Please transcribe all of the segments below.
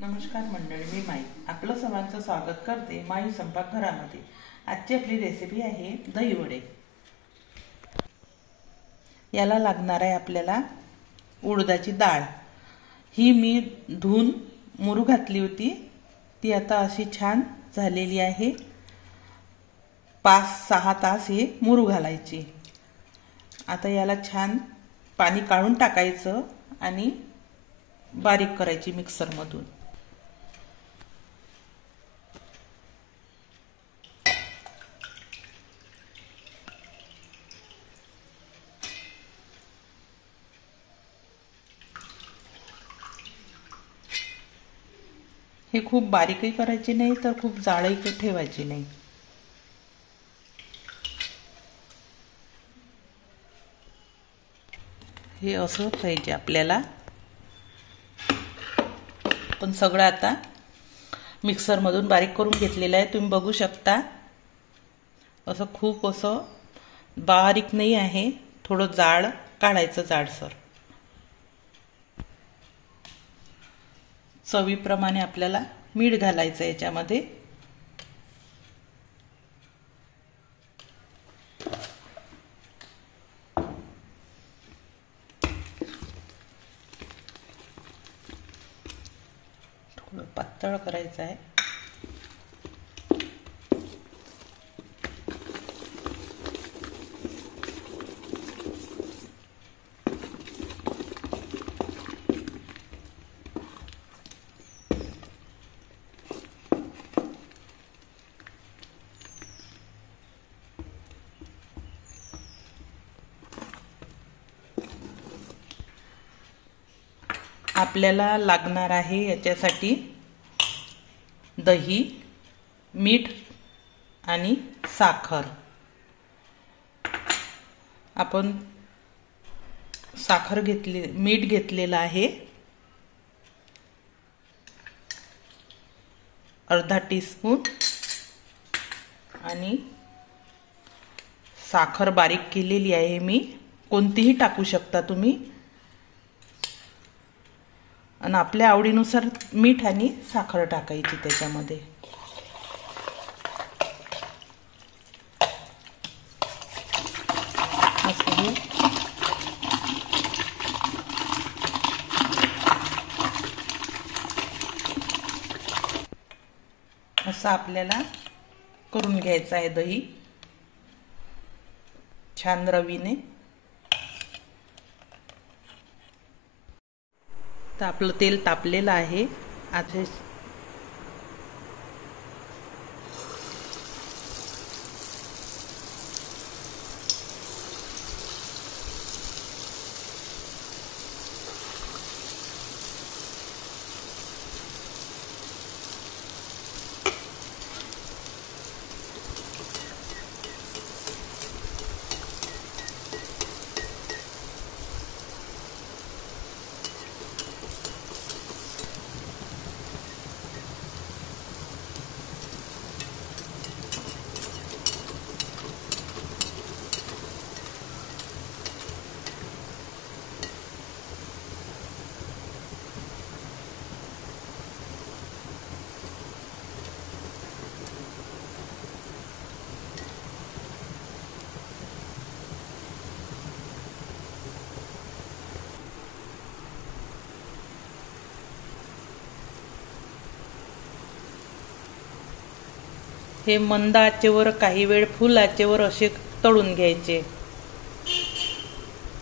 नमस्कार मंडळी, मी माई आपलं सर्वांचं स्वागत करते माई स्वयंपाकघरामध्ये। आजची आपली रेसिपी आहे दही वडे। याला लागणार आहे आपल्याला उडदाची डाळ। ही मी धुवून मुरू घातली होती, ती आता अशी छान झालेली आहे। 5-6 तास हे मुरू घालायची। आता याला छान पाणी काढून टाकायचं आणि बारीक करायची मिक्सर मधून। हे खूप बारीकही करायचे नाही तर खूप जाडही ठेवायचे नाही। हे असं पाहिजे आपल्याला। पण सगळं आता मिक्सर मधून बारीक करून घेतलेलं आहे, तुम्ही बघू शकता। असं खूप असं बारीक नाही आहे, थोडं जाड काढायचं, जाडसर। चवीप्रमाणे आपल्याला मीठ घालायचं याच्यामध्ये। थोडं पातळ करायचं आहे। आपल्याला लागणार आहे याच्यासाठी दही, मीठ आणि साखर। आपण साखर घेतली, मीठ घेतलेलं आहे अर्धा टीस्पून आणि साखर बारीक केलेली आहे मी, कोणतीही टाकू शकता तुम्ही। आणि आपल्या आवडीनुसार मीठ आणि साखर टाकायची त्याच्यामध्ये। असं आपल्याला करून घ्यायचं आहे दही छान रवीने। तर आपलं तेल तापलेलं आहे। आता हे मंद आचेवर काही वेळ फुल आचेवर असे तळून घ्यायचे,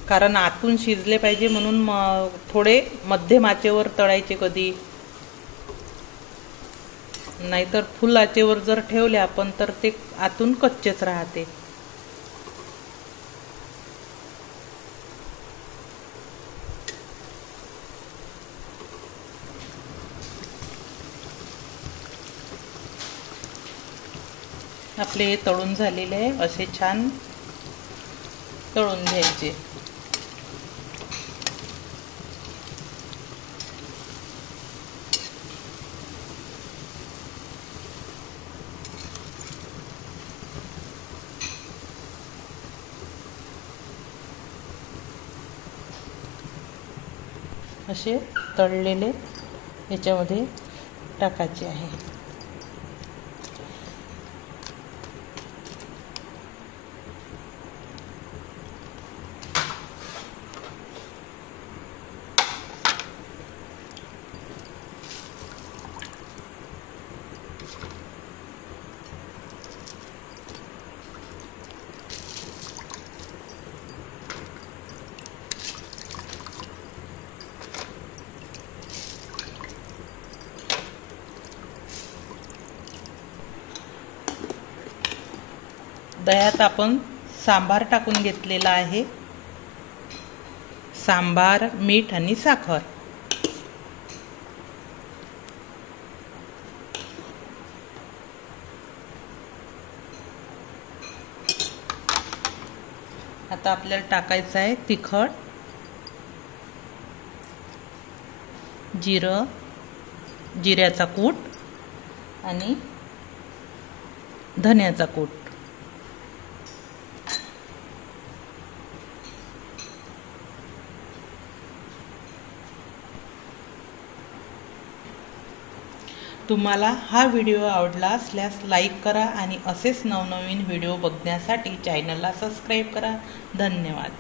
कारण आतून शिजले पाहिजे म्हणून थोडे मध्यम आचेवर तळायचे कधी, नाहीतर फुल आचेवर जर ठेवले आपण तर ते आतून कच्चेच राहते। आपले हे तळून झालेले आहे, असे छान तळून घ्यायचे। असे तळलेले याच्यामध्ये टाकायची आहे. दह्यात आपण सांबार टाकून घेतलेला आहे. सांबार, मीठ आणि साखर. आता आपल्याला टाकायचं आहे तिखट, जिरं, जिऱ्याचा कूट आणि धन्याचा कूट. तुम्हाला हा व्हिडिओ आवडला असल्यास लाईक करा आणि असेच नवनवीन व्हिडिओ बघण्यासाठी चॅनलला सबस्क्राईब करा. धन्यवाद.